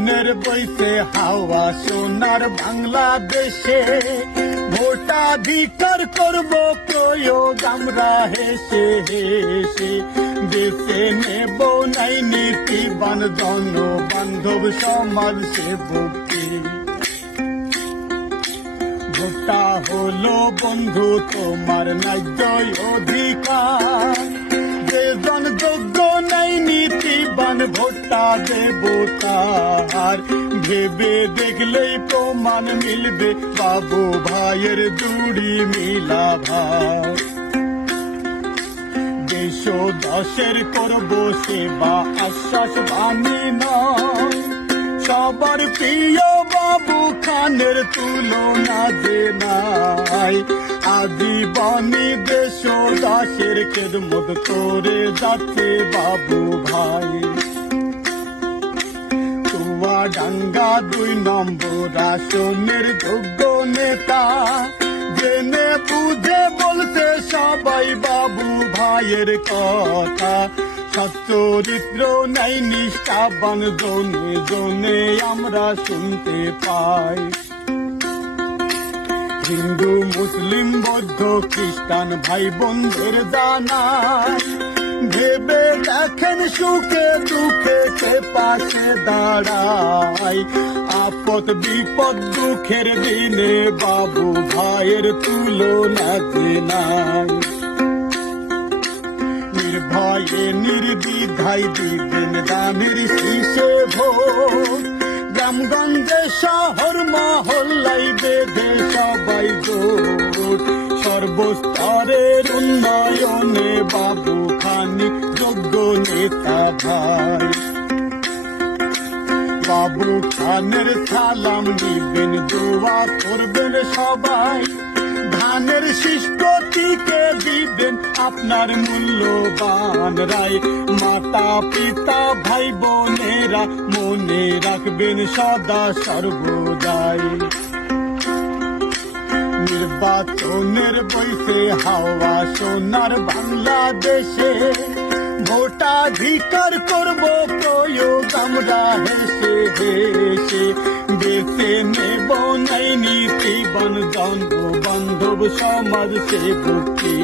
আগুনের বইছে হাওয়া সোনার বাংলাদেশে, ভোটাধিকার করব প্রয়োগ আমরা হেসে হেসে, দেশে নেব নাই নীতিবান জনবান্ধব সমাজ সেবককে। ভোটটা হলো বন্ধু তোমার ন্যায্য অধিকার, যে জন যোগ্য নাই নীতিবান ভোটটা দেব তার। ভেবে দেখলেই প্রমাণ মিলবে বাবু ভাইয়ের জুড়ি মিলা ভার। দেশ দশের করব সেবা আশ্বাস বাণী নয়, সবার প্রিয় বাবু খানের তুলনা যে নাই। আজীবনী দেশ দাসের খেদমত করে যাচ্ছে বাবু ভাই। চুয়াডাঙ্গা 2 নম্বর আসনের যোগ্য নেতা, জেনে বুঝে বলতে সবাই বাবু ভাইয়ের কথা। সচ্চরিত্র নাই নিষ্ঠাবান জনে জনে আমরা শুনতে পাই। হিন্দু মুসলিম বৌদ্ধ খ্রিস্টান ভাই বোনদের জানাই, ভেবে দেখেন সুখে দুঃখে কে পাশে দাঁড়ায়। আপদ বিপদ দুঃখের দিনে বাবু ভাইয়ের তুলনা যে নাই। নির্ভয়ে নির্দ্বিধায় দিবেন দানের শীষে ভোট, গ্রামগঞ্জে শহর মহল্লায় বেঁধে সবাই জোট। সর্বস্তরের উন্নয়নে বাবু খানি যোগ্য নেতা ভাই। বাবু খানের সালাম দিবেন দোয়া করবেন সবাই, ধানের শীষ প্রতীকে দিবেন আপনার মূল্যবান রায়। মাতা পিতা ভাই বোনেরা মনে রাখবেন সদা সর্বদাই। নির্বাচনের বইছে হাওয়া সোনার বাংলাদেশে, ভোটাধিকার করব প্রয়োগ আমরা হেসে হেসে, বেছে নেব নাই নীতিবান জনবান্ধব সমাজ সেবককে।